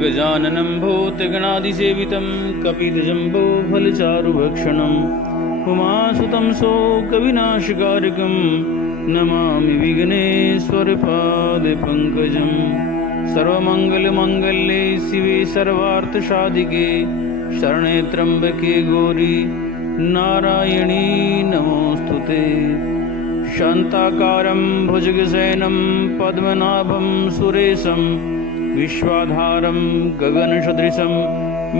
गजाननं भूतगणाधिसेवितं कपिध्वजम्बो फलचारुभक्षणम् उमासुतं शोकविनाशकारकं नमामि विघ्नेश्वरपादपङ्कजं। सर्वमङ्गलमाङ्गल्ये शिवे सर्वार्थसाधिके शरणे त्र्यम्बके गौरी नारायणी नमोऽस्तुते। शान्ताकारं भुजगशयनं पद्मनाभं सुरेशं विश्वाधारं गगनसदृशं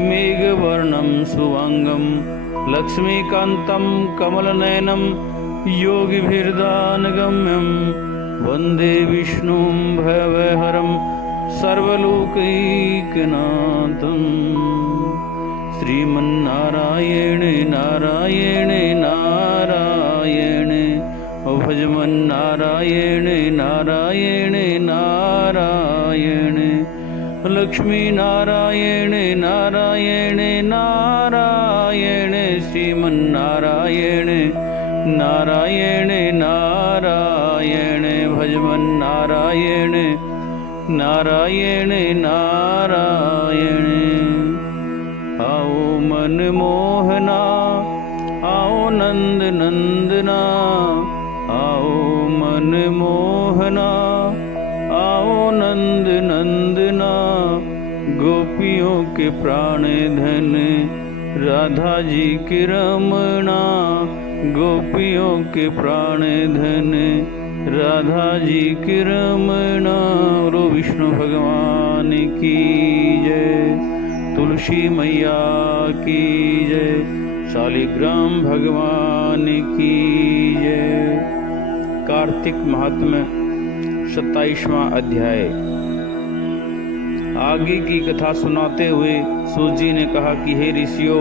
मेघवर्णं शुभांगं लक्ष्मीकान्तं कमलनयनं योगिभिर्दानगम्यं वन्दे विष्णुं भवहरं सर्वलोकैकनाथं। श्रीमन्नारायण नारायण नारायण भजमन्नारायण नारायण नारायण लक्ष्मी नारायण नारायण नारायण श्रीमन्नारायण नारायण नारायण भजमन्नारायण नारायण नारायण। आओ मन मोहना आओ नंद नंदना आओ मन मोहना आओ नंद नंदना गोपियों के प्राण धन राधा जी के रमणा गोपियों के प्राण धन राधा जी के रमणा। रो विष्णु भगवान की जय, तुलसी मैया की जय, शालिग्राम भगवान की जय। कार्तिक महात्म्य 27वां अध्याय। आगे की कथा सुनाते हुए सूत जी ने कहा कि हे ऋषियों,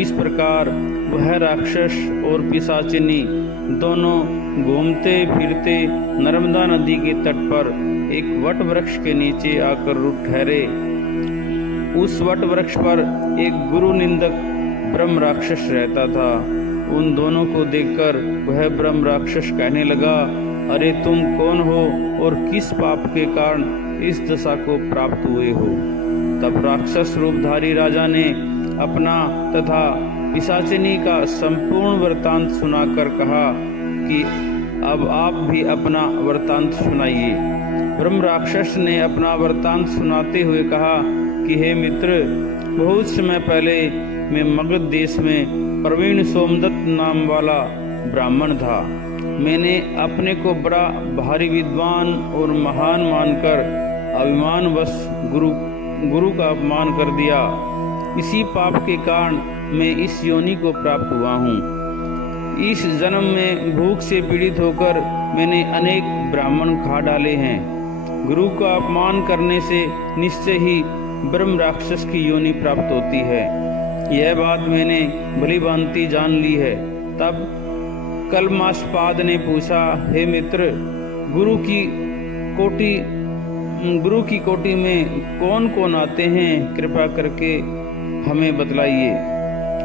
इस प्रकार वह राक्षस और पिशाचिनी दोनों घूमते फिरते नर्मदा नदी के तट पर एक वट वृक्ष के नीचे आकर रुक ठहरे। उस वट वृक्ष पर एक गुरु निंदक ब्रह्म राक्षस रहता था। उन दोनों को देखकर वह ब्रह्म राक्षस कहने लगा, अरे तुम कौन हो और किस पाप के कारण इस दशा को प्राप्त हुए हो। तब राक्षस रूपधारी राजा ने अपना तथा पिशाचिनी का संपूर्ण वृत्तांत सुनाकर कहा कि अब आप भी अपना वृत्तांत सुनाइए। ब्रह्म राक्षस ने अपना वृत्तांत सुनाते हुए कहा कि हे मित्र, बहुत समय पहले मैं मगध देश में प्रवीण सोमदत्त नाम वाला ब्राह्मण था। मैंने अपने को बड़ा भारी विद्वान और महान मानकर अभिमानवश गुरु का अपमान कर दिया। इसी पाप के कारण मैं इस योनि को प्राप्त हुआ हूँ। इस जन्म में भूख से पीड़ित होकर मैंने अनेक ब्राह्मण खा डाले हैं। गुरु का अपमान करने से निश्चय ही ब्रह्म राक्षस की योनि प्राप्त होती है। यह बात मैंने भली भांति जान ली है। तब कलमाशपाद ने पूछा, हे मित्र, गुरु की कोटि में कौन कौन आते हैं, कृपा करके हमें बतलाइए।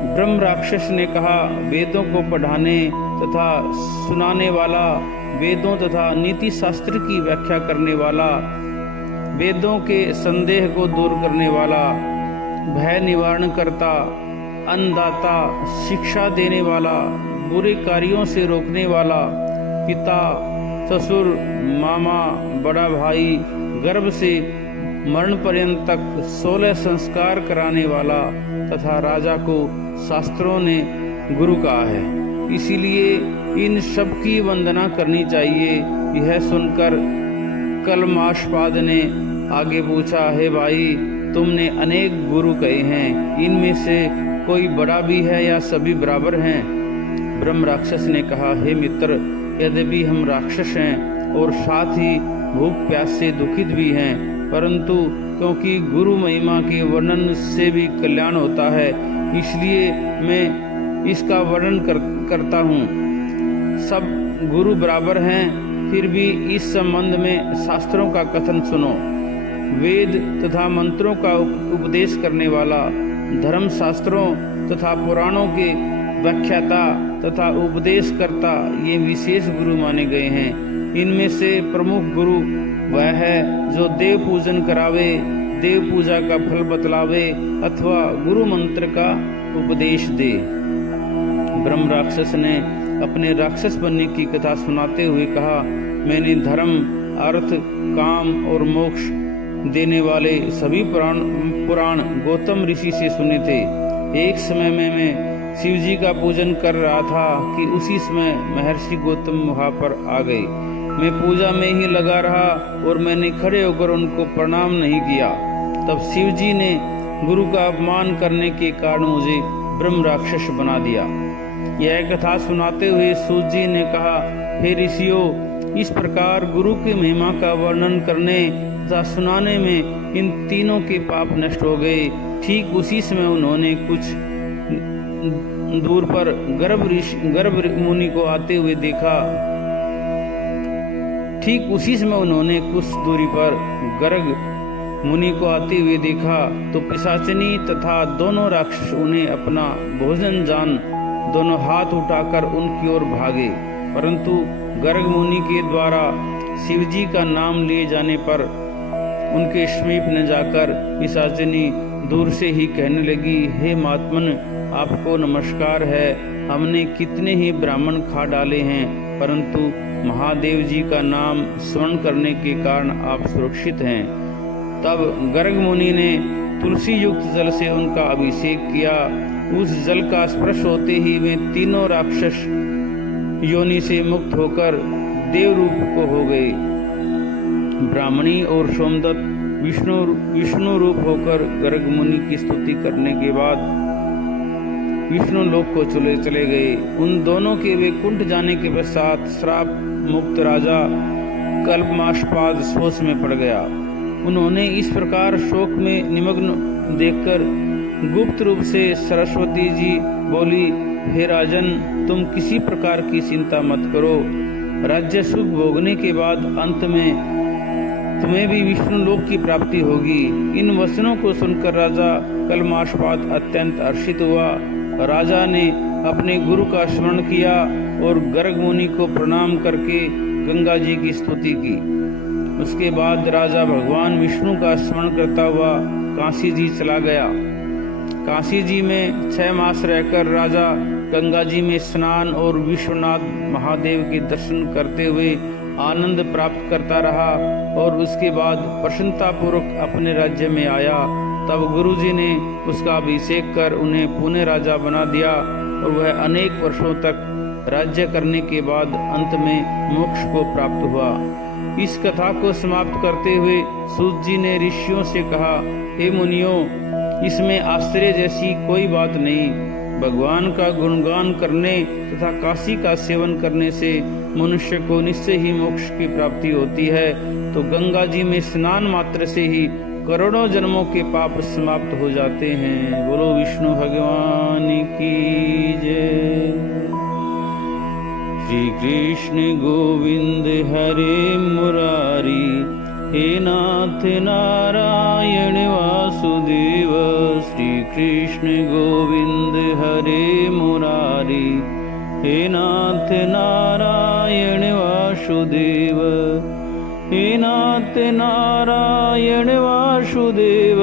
ब्रह्म राक्षस ने कहा, वेदों को पढ़ाने तथा सुनाने वाला, वेदों तथा नीति शास्त्र की व्याख्या करने वाला, वेदों के संदेह को दूर करने वाला, भय निवारण करता, अन्नदाता, शिक्षा देने वाला, बुरे कार्यों से रोकने वाला, पिता, ससुर, मामा, बड़ा भाई, गर्भ से मरण पर्यंत तक 16 संस्कार कराने वाला तथा राजा को शास्त्रों ने गुरु कहा है। इसीलिए इन सब की वंदना करनी चाहिए। यह सुनकर कलमाशपाद ने आगे पूछा, हे भाई, तुमने अनेक गुरु कहे हैं, इनमें से कोई बड़ा भी है या सभी बराबर हैं? ब्रह्म राक्षस ने कहा, हे मित्र, यद्यपि हम राक्षस हैं और साथ ही भूख प्यास से दुखित भी हैं, परंतु क्योंकि गुरु महिमा के वर्णन से भी कल्याण होता है, इसलिए मैं इसका वर्णन करता हूँ। सब गुरु बराबर हैं, फिर भी इस संबंध में शास्त्रों का कथन सुनो। वेद तथा मंत्रों का उपदेश करने वाला, धर्म शास्त्रों तथा पुराणों के व्याख्याता तथा उपदेशकर्ता ये विशेष गुरु माने गए हैं। इनमें से प्रमुख गुरु वह है जो देव पूजन करावे, देव पूजा का फल बतलावे अथवा गुरु मंत्र का उपदेश दे। ब्रह्म राक्षस ने अपने राक्षस बनने की कथा सुनाते हुए कहा, मैंने धर्म, अर्थ, काम और मोक्ष देने वाले सभी पुराण गौतम ऋषि से सुने थे। एक समय में मैं शिव जी का पूजन कर रहा था कि उसी समय महर्षि गौतम वहां पर आ गए। मैं पूजा में ही लगा रहा और मैंने खड़े होकर उनको प्रणाम नहीं किया। तब शिव जी ने गुरु का अपमान करने के कारण मुझे ब्रह्म राक्षस बना दिया। यह कथा सुनाते हुए सूत जी ने कहा, हे ऋषियों, इस प्रकार गुरु की महिमा का वर्णन करने तथा सुनाने में इन तीनों के पाप नष्ट हो गए। ठीक उसी समय उन्होंने कुछ दूर पर गर्भ मुनि को आते हुए देखा। ठीक उसी समय उन्होंने कुछ दूरी पर गर्ग मुनि को आते हुए देखा तो पिशाचिनी तथा दोनों राक्षस उन्हें अपना भोजन जान दोनों हाथ उठाकर उनकी ओर भागे। परंतु गर्ग मुनि के द्वारा शिवजी का नाम लिए जाने पर उनके समीप न जाकर पिशाचिनी दूर से ही कहने लगी, हे महात्मन, आपको नमस्कार है। हमने कितने ही ब्राह्मण खा डाले हैं, परंतु महादेव जी का नाम स्मरण करने के कारण आप सुरक्षित हैं। तब गर्ग मुनि ने तुलसी युक्त जल से उनका अभिषेक किया। उस जल का स्पर्श होते ही वे तीनों राक्षस योनि से मुक्त होकर देव रूप को हो गए। ब्राह्मणी और सोमदत्त विष्णु रूप होकर गर्ग मुनि की स्तुति करने के बाद विष्णु लोक को चले गए। उन दोनों के वैकुंठ जाने के पश्चात श्राप मुक्त राजा कल्पमाशपाद शोक में पड़ गया। उन्होंने इस प्रकार शोक में निमग्न देखकर गुप्त रूप से सरस्वती जी बोली, हे राजन, तुम किसी प्रकार की चिंता मत करो। राज्य सुख भोगने के बाद अंत में तुम्हें भी विष्णु लोक की प्राप्ति होगी। इन वचनों को सुनकर राजा कल्पमाशपाद अत्यंत हर्षित हुआ। राजा ने अपने गुरु का स्मरण किया और गर्ग मुनि को प्रणाम करके गंगा जी की स्तुति की। उसके बाद राजा भगवान विष्णु का स्मरण करता हुआ काशी जी चला गया। काशी जी में 6 मास रहकर राजा गंगा जी में स्नान और विश्वनाथ महादेव के दर्शन करते हुए आनंद प्राप्त करता रहा और उसके बाद प्रसन्नता पूर्वक अपने राज्य में आया। तब गुरुजी ने उसका अभिषेक कर उन्हें पुणे राजा बना दिया और वह अनेक वर्षों तक राज्य करने के बाद अंत में मोक्ष को प्राप्त हुआ। इस कथा को समाप्त करते हुए सूत जी ने ऋषियों से कहा, हे मुनियों, इसमें आश्चर्य जैसी कोई बात नहीं। भगवान का गुणगान करने तथा काशी का सेवन करने से मनुष्य को निश्चय ही मोक्ष की प्राप्ति होती है। तो गंगा जी में स्नान मात्र से ही करोड़ों जन्मों के पाप समाप्त हो जाते हैं। बोलो विष्णु भगवान की जय। श्री कृष्ण गोविंद हरे मुरारी, हे नाथ नारायण वासुदेव। श्री कृष्ण गोविंद हरे मुरारी, हे नाथ नारायण वासुदेव। हे नाथ नारायण वासुदेव,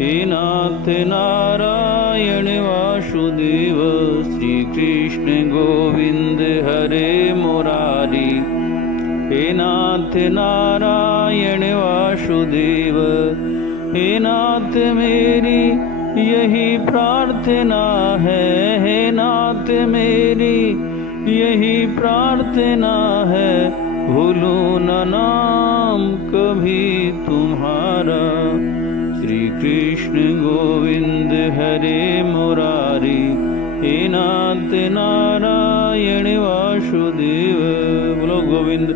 हे नाथ नारायण वासुदेव। श्री कृष्ण गोविंद हरे मुरारी, हे नाथ नारायण वासुदेव। हे नाथ मेरी यही प्रार्थना है, हे नाथ मेरी यही प्रार्थना है। भूलूं न नाम कभी तुम्हारा। श्री कृष्ण गोविंद हरे मुरारी, हे नाथ नारायण वासुदेव। बोलो गोविंद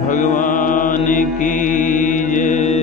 भगवान की जय।